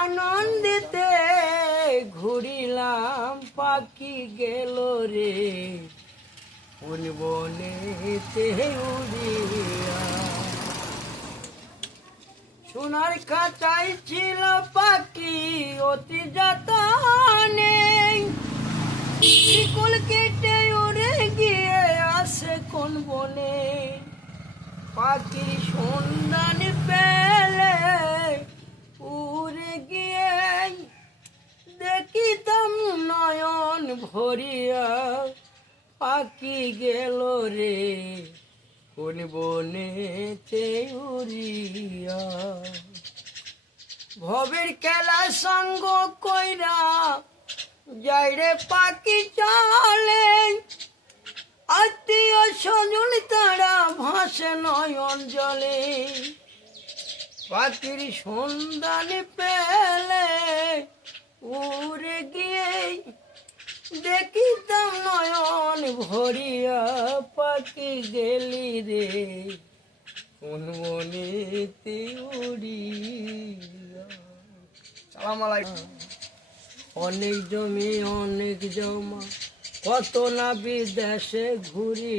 আনন্দিতে ঘুরিলাম পাখি গেল রে কোন বনেতে উড়িয়া। সোনার খাঁচায় ছিল পাখি অতি যতনে, শিকল কেটে উড়ে গিয়ে আসে কোন বনে। পাখি সন্ধান পেলে উড়ে গিয়ে দেখিতাম নয়ন ভরিয়া পাখি গেল রে কোন বনেতে উড়িয়া। ভবের খেলা সঙ্গ কইরা যাই রে পাখি চলে, আত্মীয় স্বজন তারা ভাসে নয়ন জলে। পাখির সন্ধান পেলে উড়ে গিয়ে দেখিতাম নয়ন ভরিয়া পাখি গেলি রে কোন বনেতে উড়িয়া। সালাম আলাইকুম। অনেক জমি অনেক জমা কত না বিদেশে ঘুরি,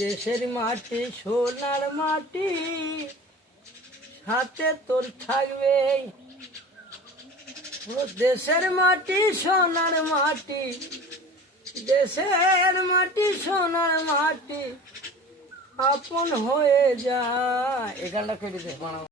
দেশের মাটি সোনার মাটি সাথে তোর থাকবে। ও দেশের মাটি সোনার মাটি, দেশের মাটি সোনার মাটি আপন হয়ে যায়। এই গানটা কেটে দে বানাও।